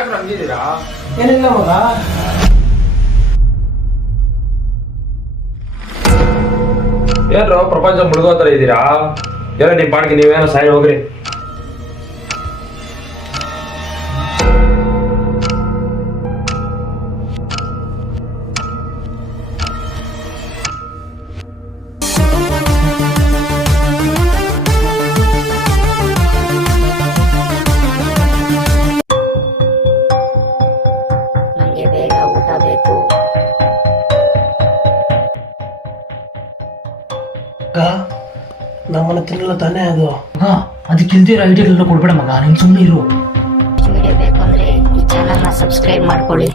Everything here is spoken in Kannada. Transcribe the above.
ಯಾಕೆ ಹಂಗಿದ್ದೀರಾ? ಏನಿಲ್ಲ ಮಗ, ಏನ್ರೋ ಪ್ರಪಂಚ ಮುಳುಗೋತರ ಇದ್ದೀರಾ? ಏನೋ ನಿಮ್ ಪಾಡಿಗೆ ನೀವೇನೋ ಸಾಯಿ ಹೋಗ್ರಿ. ನನಗೆ ಬೇಗ ಊಟ ಬೇಕು. ನಮ್ಮನೆ ಹತ್ರ ತಾನೇ ಅದು. ಮಗ ಅದಕ್ಕೆ ಇಲ್ದಿರೋ ಐಡಿಯಾಗಳನ್ನ ಕೊಡ್ಬೇಡ ಮಗ, ನೀನ್ ಸುಮ್ಮನೆ ಇರು. ವಿಡಿಯೋ ಬೇಕು ಅಂದ್ರೆ ಈ ಚಾನಲ್ನ ಸಬ್ಸ್ಕ್ರೈಬ್ ಮಾಡ್ಕೊಳ್ಳಿ.